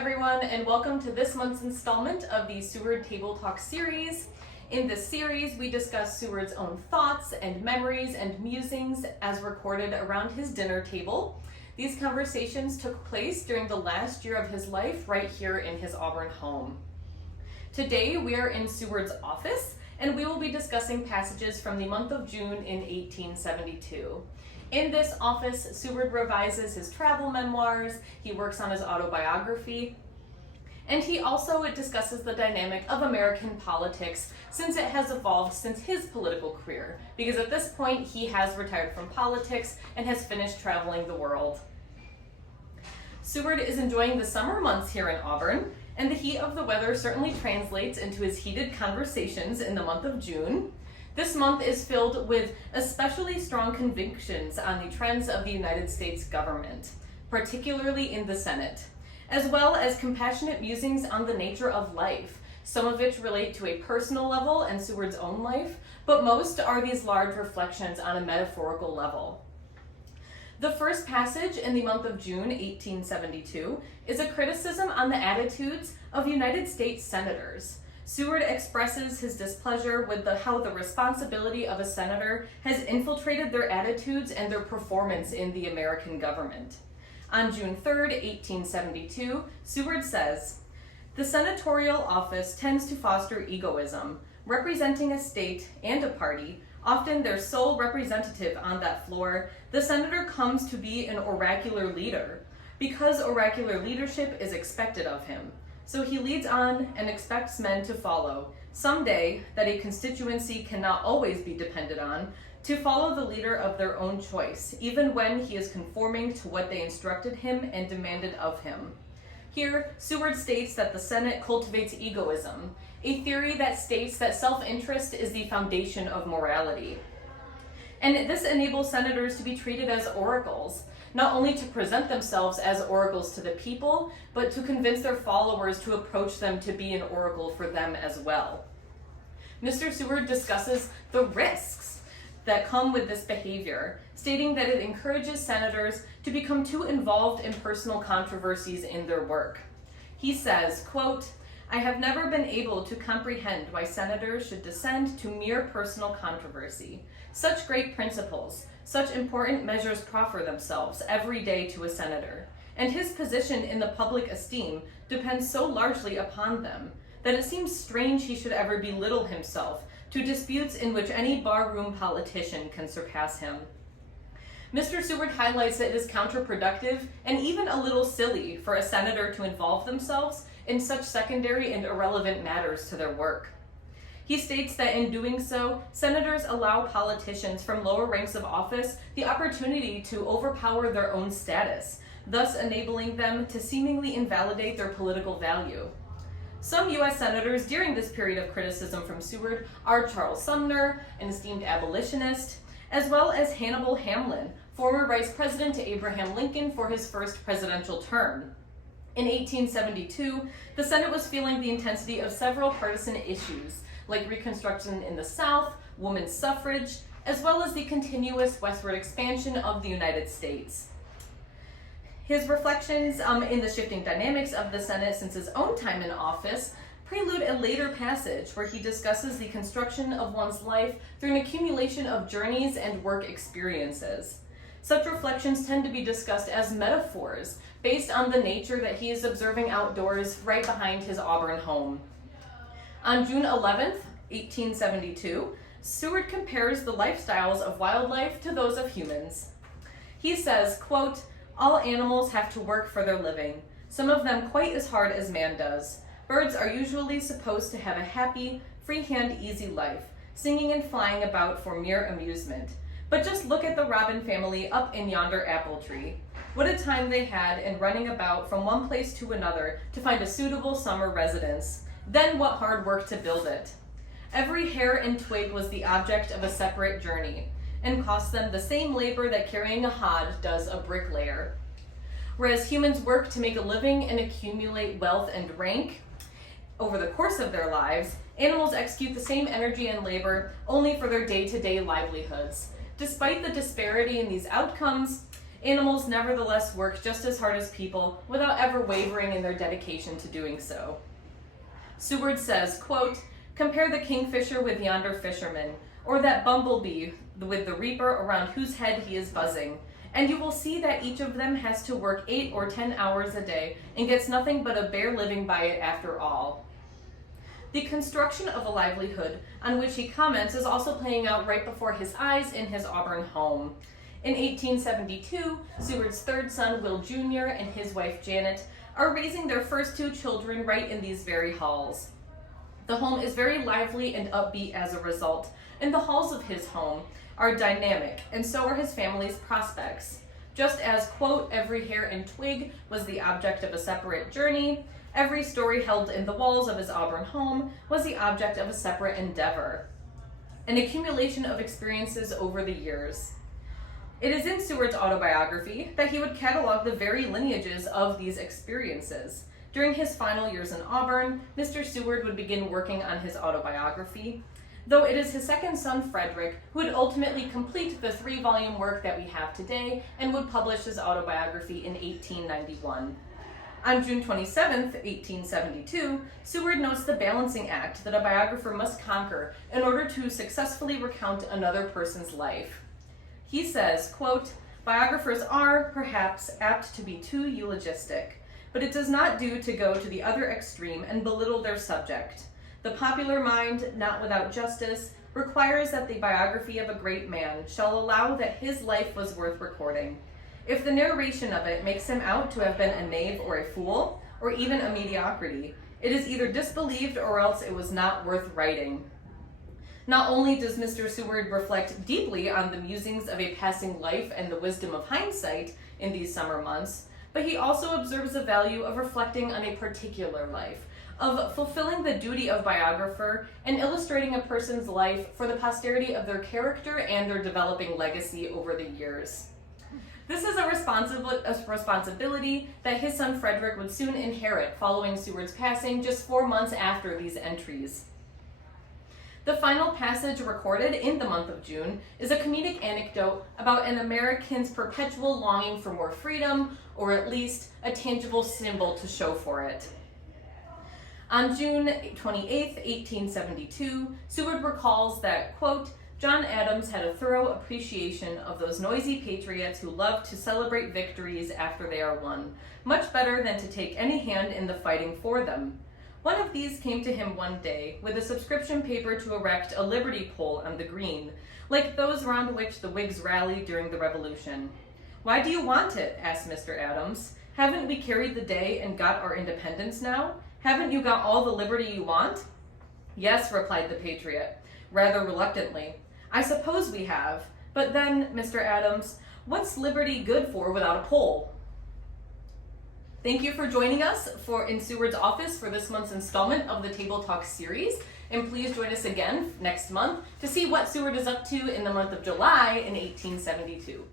everyone, and welcome to this month's installment of the Seward Table Talk series. In this series, we discuss Seward's own thoughts and memories and musings as recorded around his dinner table. These conversations took place during the last year of his life right here in his Auburn home. Today, we are in Seward's office, and we will be discussing passages from the month of June in 1872. In this office, Seward revises his travel memoirs, he works on his autobiography, and he also discusses the dynamic of American politics since it has evolved since his political career, because at this point he has retired from politics and has finished traveling the world. Seward is enjoying the summer months here in Auburn, and the heat of the weather certainly translates into his heated conversations in the month of June. This month is filled with especially strong convictions on the trends of the United States government, particularly in the Senate, as well as compassionate musings on the nature of life, some of which relate to a personal level and Seward's own life, but most are these large reflections on a metaphorical level. The first passage in the month of June 1872 is a criticism on the attitudes of United States senators. Seward expresses his displeasure with how the responsibility of a senator has infiltrated their attitudes and their performance in the American government. On June 3rd, 1872, Seward says, "The senatorial office tends to foster egoism, representing a state and a party, often their sole representative on that floor. The senator comes to be an oracular leader, because oracular leadership is expected of him. So he leads on and expects men to follow. Someday, that a constituency cannot always be depended on, to follow the leader of their own choice, even when he is conforming to what they instructed him and demanded of him." Here, Seward states that the Senate cultivates egoism, a theory that states that self-interest is the foundation of morality. And this enables senators to be treated as oracles, not only to present themselves as oracles to the people, but to convince their followers to approach them to be an oracle for them as well. Mr. Seward discusses the risks that come with this behavior, stating that it encourages senators to become too involved in personal controversies in their work. He says, quote, "I have never been able to comprehend why senators should descend to mere personal controversy. Such great principles, such important measures proffer themselves every day to a senator, and his position in the public esteem depends so largely upon them that it seems strange he should ever belittle himself to disputes in which any barroom politician can surpass him." Mr. Seward highlights that it is counterproductive and even a little silly for a senator to involve themselves in such secondary and irrelevant matters to their work. He states that in doing so, senators allow politicians from lower ranks of office the opportunity to overpower their own status, thus enabling them to seemingly invalidate their political value. Some U.S. senators during this period of criticism from Seward are Charles Sumner, an esteemed abolitionist, as well as Hannibal Hamlin, former Vice President to Abraham Lincoln for his first presidential term. In 1872, the Senate was feeling the intensity of several partisan issues, like Reconstruction in the South, women's suffrage, as well as the continuous westward expansion of the United States. His reflections in the shifting dynamics of the Senate since his own time in office prelude a later passage where he discusses the construction of one's life through an accumulation of journeys and work experiences. Such reflections tend to be discussed as metaphors based on the nature that he is observing outdoors right behind his Auburn home. On June 11th, 1872, Seward compares the lifestyles of wildlife to those of humans. He says, quote, "All animals have to work for their living, some of them quite as hard as man does. Birds are usually supposed to have a happy, freehand, easy life, singing and flying about for mere amusement. But just look at the robin family up in yonder apple tree. What a time they had in running about from one place to another to find a suitable summer residence. Then what hard work to build it. Every hair and twig was the object of a separate journey, and cost them the same labor that carrying a hod does a bricklayer. Whereas humans work to make a living and accumulate wealth and rank over the course of their lives, animals execute the same energy and labor only for their day-to-day livelihoods. Despite the disparity in these outcomes, Animals nevertheless work just as hard as people without ever wavering in their dedication to doing so. Seward says, quote, "Compare the kingfisher with yonder fisherman, or that bumblebee with the reaper around whose head he is buzzing, and you will see that each of them has to work 8 or 10 hours a day and gets nothing but a bare living by it after all." The construction of a livelihood on which he comments is also playing out right before his eyes in his Auburn home. In 1872, Seward's third son, Will Jr., and his wife, Janet, are raising their first 2 children right in these very halls. The home is very lively and upbeat as a result, and the halls of his home are dynamic, and so are his family's prospects. Just as, quote, "every hair and twig was the object of a separate journey," every story held in the walls of his Auburn home was the object of a separate endeavor, an accumulation of experiences over the years. It is in Seward's autobiography that he would catalog the very lineages of these experiences. During his final years in Auburn, Mr. Seward would begin working on his autobiography, though it is his second son, Frederick, who would ultimately complete the 3-volume work that we have today and would publish his autobiography in 1891. On June 27, 1872, Seward notes the balancing act that a biographer must conquer in order to successfully recount another person's life. He says, quote, "Biographers are, perhaps, apt to be too eulogistic, but it does not do to go to the other extreme and belittle their subject. The popular mind, not without justice, requires that the biography of a great man shall allow that his life was worth recording. If the narration of it makes him out to have been a knave or a fool, or even a mediocrity, it is either disbelieved or else it was not worth writing." Not only does Mr. Seward reflect deeply on the musings of a passing life and the wisdom of hindsight in these summer months, but he also observes the value of reflecting on a particular life, of fulfilling the duty of biographer and illustrating a person's life for the posterity of their character and their developing legacy over the years. This is a responsibility that his son Frederick would soon inherit following Seward's passing just 4 months after these entries. The final passage recorded in the month of June is a comedic anecdote about an American's perpetual longing for more freedom, or at least a tangible symbol to show for it. On June 28, 1872, Seward recalls that, quote, "John Adams had a thorough appreciation of those noisy patriots who love to celebrate victories after they are won, much better than to take any hand in the fighting for them. One of these came to him one day with a subscription paper to erect a liberty pole on the green, like those round which the Whigs rallied during the Revolution. 'Why do you want it?' asked Mr. Adams. 'Haven't we carried the day and got our independence now? Haven't you got all the liberty you want?' 'Yes,' replied the patriot, rather reluctantly. 'I suppose we have. But then, Mr. Adams, what's liberty good for without a pole?'" Thank you for joining us in Seward's office for this month's installment of the Table Talk series. And please join us again next month to see what Seward is up to in the month of July in 1872.